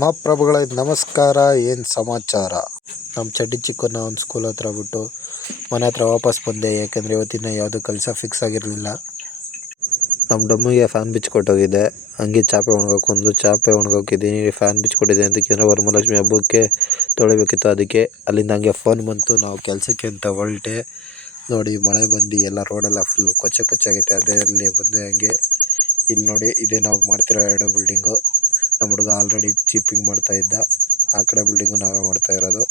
ಮಹಾಪ್ರಭುಗಳ ನಮಸ್ಕಾರ. ಏನು ಸಮಾಚಾರ? ನಮ್ಮ ಚಡ್ಡಿ ಚಿಕ್ಕನ್ನ ಒಂದು ಸ್ಕೂಲ್ ಹತ್ರ ಬಿಟ್ಟು ಮನೆ ಹತ್ರ ವಾಪಸ್ ಬಂದೆ. ಯಾಕೆಂದರೆ ಇವತ್ತಿನ ಯಾವುದೂ ಕೆಲಸ ಫಿಕ್ಸ್ ಆಗಿರಲಿಲ್ಲ. ನಮ್ಮ ಡಮ್ಮಿಗೆ ಫ್ಯಾನ್ ಬಿಚ್ಕೊಟ್ಟೋಗಿದ್ದೆ. ಹಂಗೆ ಚಾಪೆ ಒಣಗಾಕೊಂಡು ಚಾಪೆ ಒಣಗೋಗಿದ್ದೀನಿ. ಫ್ಯಾನ್ ಬಿಚ್ಕೊಟ್ಟಿದ್ದೆ ಅಂತಕ್ಕೆಂದರೆ ವರಮಹಾಲಕ್ಷ್ಮಿ ಹಬ್ಬಕ್ಕೆ ತೊಳಿಬೇಕಿತ್ತು. ಅದಕ್ಕೆ ಅಲ್ಲಿಂದ ಹಂಗೆ ಫೋನ್ ಬಂತು. ನಾವು ಕೆಲಸಕ್ಕೆ ಅಂತ ಹೊರಟೆ. ನೋಡಿ ಮಳೆ ಬಂದು ಎಲ್ಲ ರೋಡೆಲ್ಲ ಫುಲ್ ಕೊಚ್ಚೆ ಕೊಚ್ಚೆ ಆಗೈತೆ. ಅದರಲ್ಲಿ ಬಂದು ಹಂಗೆ ಇಲ್ಲಿ ನೋಡಿ, ಇದೇ ನಾವು ಮಾಡ್ತಿರೋ ಎರಡು ಬಿಲ್ಡಿಂಗು. ನಮ್ಮ ಹುಡುಗ ಆಲ್ರೆಡಿ ಚಿಪ್ಪಿಂಗ್ ಮಾಡ್ತಾಯಿದ್ದ. ಆ ಕಡೆ ಬಿಲ್ಡಿಂಗು ನಾವೇ ಮಾಡ್ತಾ ಇರೋದು.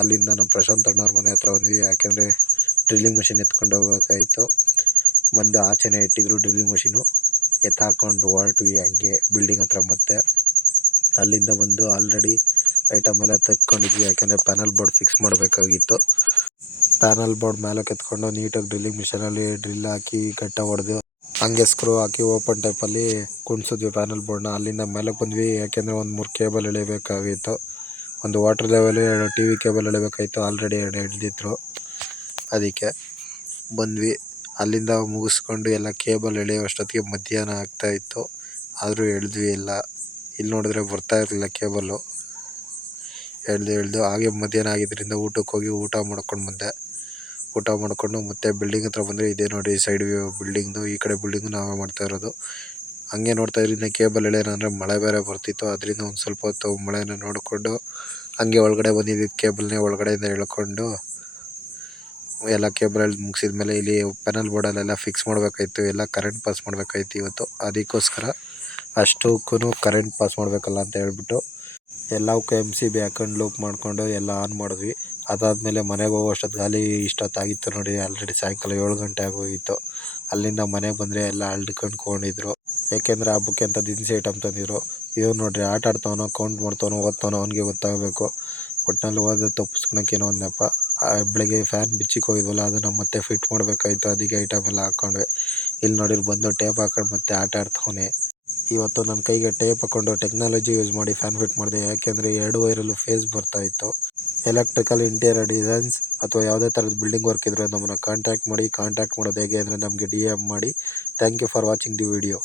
ಅಲ್ಲಿಂದ ನಮ್ಮ ಪ್ರಶಾಂತ್ ಅಣ್ಣವ್ರ ಮನೆ ಹತ್ರ ಬಂದ್ವಿ. ಯಾಕೆಂದರೆ ಡ್ರಿಲ್ಲಿಂಗ್ ಮಿಷಿನ್ ಎತ್ಕೊಂಡು ಹೋಗ್ಬೇಕಾಯಿತು. ಬಂದು ಆಚೆನೇ ಇಟ್ಟಿದ್ರು ಡ್ರಿಲ್ಲಿಂಗ್ ಮಿಷಿನು. ಹಾಕ್ಕೊಂಡು ಹೊರಟ್ವಿ ಹಂಗೆ ಬಿಲ್ಡಿಂಗ್ ಹತ್ರ. ಮತ್ತೆ ಅಲ್ಲಿಂದ ಬಂದು ಆಲ್ರೆಡಿ ಐಟಮ್ ಎಲ್ಲ ತೆಕ್ಕೊಂಡಿದ್ವಿ. ಯಾಕೆಂದರೆ ಪ್ಯಾನಲ್ ಬೋರ್ಡ್ ಫಿಕ್ಸ್ ಮಾಡಬೇಕಾಗಿತ್ತು. ಪ್ಯಾನಲ್ ಬೋರ್ಡ್ ಮೇಲೆ ಎತ್ಕೊಂಡು ನೀಟಾಗಿ ಡ್ರಿಲ್ಲಿಂಗ್ ಮಿಷಿನಲ್ಲಿ ಡ್ರಿಲ್ ಹಾಕಿ ಗಟ್ಟ ಹೊಡೆದು ಹಂಗೆ ಸ್ಕ್ರೂ ಹಾಕಿ ಓಪನ್ ಟೈಪಲ್ಲಿ ಕುಣಿಸಿದ್ವಿ ಪ್ಯಾನಲ್ ಬೋರ್ಡ್ನ. ಅಲ್ಲಿಂದ ಮೇಲೆ ಬಂದ್ವಿ. ಯಾಕೆಂದರೆ ಒಂದು 3 ಕೇಬಲ್ ಎಳಿಬೇಕಾಗಿತ್ತು. ಒಂದು water level, 2 T V cable ಎಳಿಬೇಕಾಗಿತ್ತು. ಆಲ್ರೆಡಿ 2 ಎಳೆದಿದ್ರು. ಅದಕ್ಕೆ ಬಂದ್ವಿ. ಅಲ್ಲಿಂದ ಮುಗಿಸ್ಕೊಂಡು ಎಲ್ಲ ಕೇಬಲ್ ಎಳೆಯೋಷ್ಟೊತ್ತಿಗೆ ಮಧ್ಯಾಹ್ನ ಆಗ್ತಾಯಿತ್ತು. ಆದರೂ ಎಳೆದ್ವಿ ಎಲ್ಲ. ಇಲ್ಲಿ ನೋಡಿದ್ರೆ ಬರ್ತಾ ಇರಲಿಲ್ಲ ಕೇಬಲ್ಲು. ಎಳೆದು ಹಾಗೆ ಮಧ್ಯಾಹ್ನ ಆಗಿದ್ದರಿಂದ ಊಟಕ್ಕೆ ಹೋಗಿ ಊಟ ಮಾಡ್ಕೊಂಡು ಬಂದೆ. ಊಟ ಮಾಡಿಕೊಂಡು ಮತ್ತೆ ಬಿಲ್ಡಿಂಗ್ ಹತ್ರ ಬಂದರೆ ಇದೇ ನೋಡಿ ಸೈಡ್ ವ್ಯೂ ಬಿಲ್ಡಿಂಗ್ದು. ಈ ಕಡೆ ಬಿಲ್ಡಿಂಗು ನಾವೇ ಮಾಡ್ತಾ ಇರೋದು. ಹಂಗೆ ನೋಡ್ತಾ ಇದ್ರಿಂದ ಕೇಬಲ್ ಎಳೆಯೋಣ ಅಂದರೆ ಮಳೆ ಬೇರೆ ಬರ್ತಿತ್ತು. ಅದರಿಂದ ಒಂದು ಸ್ವಲ್ಪ ಹೊತ್ತು ಮಳೆನ ನೋಡಿಕೊಂಡು ಹಂಗೆ ಒಳಗಡೆ ಬಂದಿದ್ವಿ. ಕೇಬಲ್ನೇ ಒಳಗಡೆಯಿಂದ ಎಳ್ಕೊಂಡು ಎಲ್ಲ ಕೇಬಲ್ ಎಳೆದು ಮುಗಿಸಿದ ಮೇಲೆ ಇಲ್ಲಿ ಪ್ಯಾನಲ್ ಬೋರ್ಡಲ್ಲೆಲ್ಲ ಫಿಕ್ಸ್ ಮಾಡಬೇಕಾಯ್ತು. ಎಲ್ಲ ಕರೆಂಟ್ ಪಾಸ್ ಮಾಡಬೇಕಾಯ್ತು ಇವತ್ತು. ಅದಕ್ಕೋಸ್ಕರ ಅಷ್ಟಕ್ಕೂ ಕರೆಂಟ್ ಪಾಸ್ ಮಾಡಬೇಕಲ್ಲ ಅಂತ ಹೇಳ್ಬಿಟ್ಟು ಎಲ್ಲವಕ್ಕೂ MCB ಹಾಕೊಂಡು ಲೂಪ್ ಮಾಡಿಕೊಂಡು ಎಲ್ಲ ಆನ್ ಮಾಡಿದ್ವಿ. ಅದಾದಮೇಲೆ ಮನೆಗೆ ಹೋಗೋ ಇಷ್ಟೊತ್ತಾಗಿತ್ತು ನೋಡಿ. ಆಲ್ರೆಡಿ ಸಾಯಂಕಾಲ 7 ಗಂಟೆ ಆಗೋಗಿತ್ತು. ಅಲ್ಲಿಂದ ಮನೆಗೆ ಬಂದರೆ ಎಲ್ಲ ಅಳ್ಕೊಂಡ್ಕೊಂಡಿದ್ರು. ಯಾಕೆಂದರೆ ಹಬ್ಬಕ್ಕೆ ಅಂತ ದಿನಸಿ ಐಟಮ್ ತಂದಿದ್ರು. ಇವ್ನು ನೋಡ್ರಿ ಆಟ ಆಡ್ತಾವನೋ ಕೌಂಟ್ ಮಾಡ್ತಾವನೋ ಓದ್ತಾವನೋ ಅವನಿಗೆ ಗೊತ್ತಾಗಬೇಕು. ಒಟ್ಟಿನಲ್ಲಿ ಓದೋದು ತಪ್ಪಿಸ್ಕೊಳಕ್ಕೆ ಏನೋ ಒಂದು ನೆಪ. ಬೆಳಗ್ಗೆ ಫ್ಯಾನ್ ಬಿಚ್ಚಿಗೆ ಹೋಗಿದ್ವಲ್ಲ, ಅದನ್ನು ಮತ್ತೆ ಫಿಟ್ ಮಾಡಬೇಕಾಯ್ತು. ಅದಕ್ಕೆ ಐಟಮ್ ಎಲ್ಲ ಹಾಕ್ಕೊಂಡ್ವಿ. ಇಲ್ಲಿ ನೋಡಿರಿ ಬಂದು ಟೇಪ್ ಹಾಕೊಂಡು ಮತ್ತೆ ಆಟ ಆಡ್ತಾವನೆ. ಇವತ್ತು ನನ್ನ ಕೈಗೆ ಟೇಪ್ ಹಾಕ್ಕೊಂಡು ಟೆಕ್ನಾಲಜಿ ಯೂಸ್ ಮಾಡಿ ಫ್ಯಾನ್ ಫಿಟ್ ಮಾಡಿದೆ. ಯಾಕೆಂದರೆ 2 ವೈರಲ್ಲೂ ಫೇಸ್ ಬರ್ತಾಯಿತ್ತು. ಎಲೆಕ್ಟ್ರಿಕಲ್ ಇಂಟೀರಿಯರ್ ಡಿಸೈನ್ಸ್ ಅಥವಾ ಯಾವುದೇ ಥರದ ಬಿಲ್ಡಿಂಗ್ ವರ್ಕ್ ಇದ್ದರೆ ನಮ್ಮನ್ನು ಕಾಂಟ್ಯಾಕ್ಟ್ ಮಾಡಿ. ಕಾಂಟ್ಯಾಕ್ಟ್ ಮಾಡೋದು ಹೇಗೆ ಅಂದರೆ ನಮಗೆ DM ಮಾಡಿ. Thank you for watching the video.